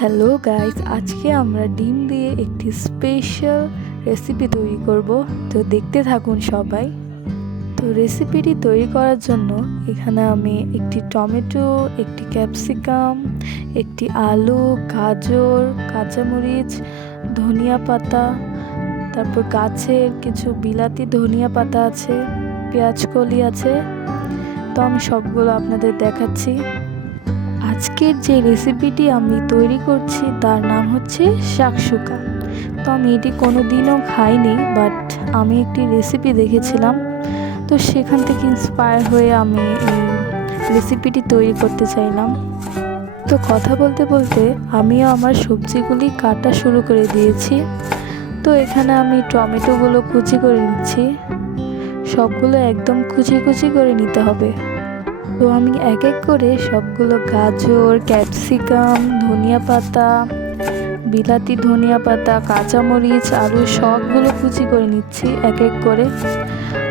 Hello guys, আজকে আমরা ডিম দিয়ে একটি স্পেশাল রেসিপি তৈরি করব। তো দেখতে থাকুন সবাই। তো রেসিপিটি তৈরি করার জন্য এখানে আমি একটি টমেটো, একটি ক্যাপসিকাম, একটি আলু, গাজর, কাঁচামরিচ, ধনিয়া পাতা, তারপর গাছের কিছু বিলাতি ধনিয়া পাতা আছে, পেঁয়াজ কলি আছে। তো আমি সবগুলো আপনাদের দেখাচ্ছি। আজকের যে রেসিপিটি আমি তৈরি করছি তার নাম হচ্ছে শাকসুকা। তো আমি এটি কোনো দিনও খাইনি, বাট আমি একটি রেসিপি দেখেছিলাম, তো সেখান থেকে ইন্সপায়ার হয়ে আমি এই রেসিপিটি তৈরি করতে চাইলাম। তো কথা বলতে বলতে আমিও আমার সবজিগুলি কাটা শুরু করে দিয়েছি। তো এখানে আমি টমেটোগুলো কুচি করে নিচ্ছি। সবগুলো একদম কুচি কুচি করে নিতে হবে। তো আমি এক এক করে সবগুলো গাজর, ক্যাপসিকাম, ধনিয়া পাতা, বিলাতি ধনিয়া পাতা, কাঁচামরিচ, আলু সবগুলো কুচি করে নিচ্ছি এক এক করে।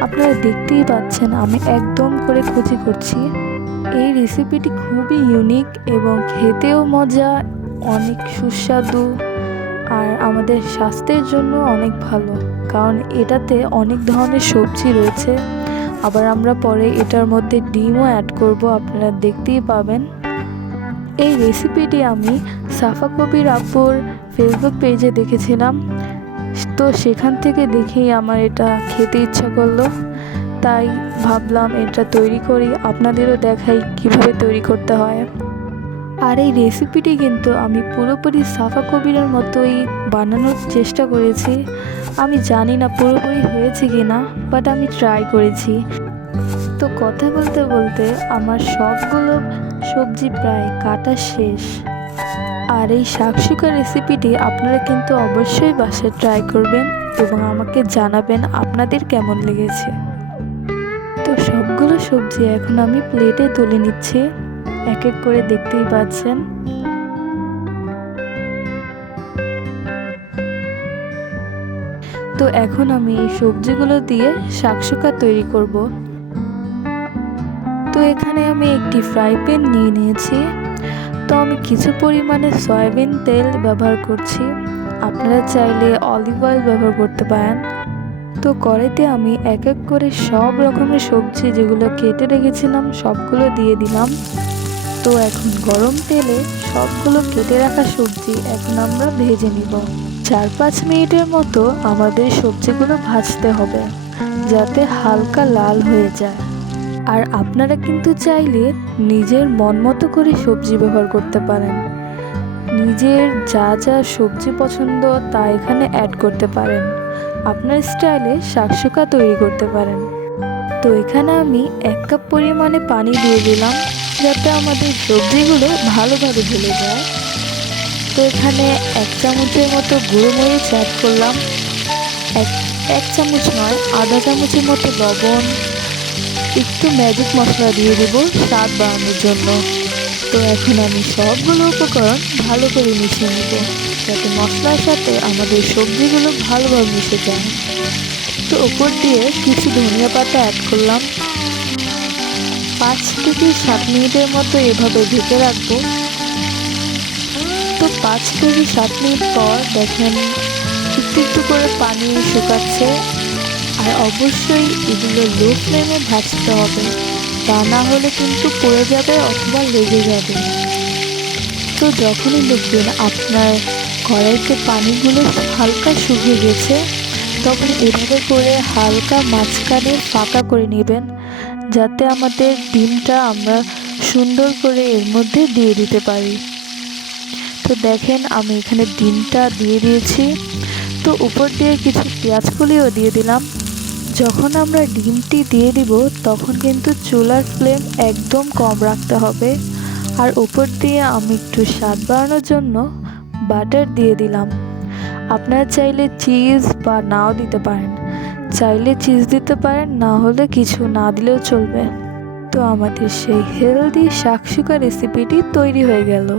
আপনারা দেখতেই পাচ্ছেন আমি একদম করে কুচি করছি। এই রেসিপিটি খুবই ইউনিক এবং খেতেও মজা, অনেক সুস্বাদু, আর আমাদের স্বাস্থ্যের জন্য অনেক ভালো, কারণ এটাতে অনেক ধরনের সবজি রয়েছে। আবার আমরা পরে এটার মধ্যে ডিমও অ্যাড করব, আপনারা দেখতেই পাবেন। এই রেসিপিটি আমি সাফা কবির আপুর ফেসবুক পেজে দেখেছিলাম, তো সেখান থেকে দেখেই আমার এটা খেতে ইচ্ছা করলো, তাই ভাবলাম এটা তৈরি করি, আপনাদেরও দেখাই কিভাবে তৈরি করতে হয়। আর এই রেসিপিটি কিন্তু আমি পুরোপুরি সাফা কবিরের মতোই বানানোর চেষ্টা করেছি। আমি জানি না পুরোপুরি হয়েছে কি না, বাট আমি ট্রাই করেছি। তো কথা বলতে বলতে আমার সবগুলো সবজি প্রায় কাটা শেষ। আর এই শাকসুকা রেসিপিটি আপনারা কিন্তু অবশ্যই বাসায় ট্রাই করবেন এবং আমাকে জানাবেন আপনাদের কেমন লেগেছে। তো সবগুলো সবজি এখন আমি প্লেটে তুলে নিচ্ছি, এক এক করে দেখতেই পাচ্ছেন। তো এখন আমি এই সবজিগুলো দিয়ে শাকসুকা তৈরি করব। তো এখানে আমি একটি ফ্রাই প্যান নিয়ে নিয়েছি। তো আমি কিছু পরিমাণে সয়াবিন তেল ব্যবহার করছি, আপনারা চাইলে অলিভ অয়েল ব্যবহার করতে পারেন। তো কড়াইতে আমি এক এক করে সব রকমের সবজি যেগুলো কেটে রেখেছিলাম সবগুলো দিয়ে দিলাম। তো এখন গরম তেলে সবগুলো কেটে রাখা সবজি এখন আমরা ভেজে নিব। 4-5 মিনিটের মতো আমাদের সবজিগুলো ভাজতে হবে, যাতে হালকা লাল হয়ে যায়। আর আপনারা কিন্তু চাইলে নিজের মন মতো করে সবজি ব্যবহার করতে পারেন, নিজের যা যা সবজি পছন্দ তা এখানে অ্যাড করতে পারেন, আপনার স্টাইলে শাকসুকা তৈরি করতে পারেন। তো এখানে আমি 1 কাপ পরিমাণে পানি দিয়ে দিলাম, যাতে আমাদের সবজিগুলো ভালোভাবে গলে যায়। তো এখানে 1 চামচের মতো গুঁড়ো মরিচ অ্যাড করলাম, এক চামচ নয়, আধা চামচের মতো লবণ, একটু ম্যাজিক মশলা দিয়ে দেব স্বাদ বাড়ানোর জন্য। তো এখন আমি সবগুলো উপকরণ ভালো করে মিশিয়ে নেব, যাতে মশলার সাথে আমাদের সবজিগুলো ভালোভাবে মিশে যায়। তো উপর দিয়ে কিছু ধনিয়া পাতা অ্যাড করলাম। 5 থেকে 7 মিনিটের মতো এভাবে ঢেকে রাখবো। তো 5 থেকে 7 মিনিট পর দেখেন একটু একটু করে পানি শুকাচ্ছে। আর অবশ্যই এগুলো লো ফ্লেমে ভাজতে হবে, তা না হলে কিন্তু পুড়ে যাবে অথবা লেগে যাবে। তো যখনই দেখবেন আপনার কড়াইতে পানিগুলো হালকা শুকিয়ে গেছে, তখন এভাবে করে হালকা মাঝখানে ফাঁকা করে নেবেন, যাতে আমাদের ডিমটা আমরা সুন্দর করে এর মধ্যে দিয়ে দিতে পারি। তো দেখেন আমি এখানে ডিমটা দিয়ে দিয়েছি। তো উপর দিয়ে কিছু পেঁয়াজ কলিও দিয়ে দিলাম। যখন আমরা ডিমটি দিয়ে দিব তখন কিন্তু চুলার ফ্লেম একদম কম রাখতে হবে। আর উপর দিয়ে আমি একটু স্বাদ বাড়ানোর জন্য বাটার দিয়ে দিলাম। আপনারা চাইলে চিজ বা নাও দিতে পারেন, চাইলে চিজ দিতে পারেন, না হলে কিছু না দিলেও চলবে। তো আমাদের সেই হেলদি শাকসুকা রেসিপিটি তৈরি হয়ে গেল।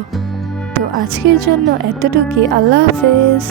তো আজকের জন্য এতটুকুই, আল্লাহ হাফেজ।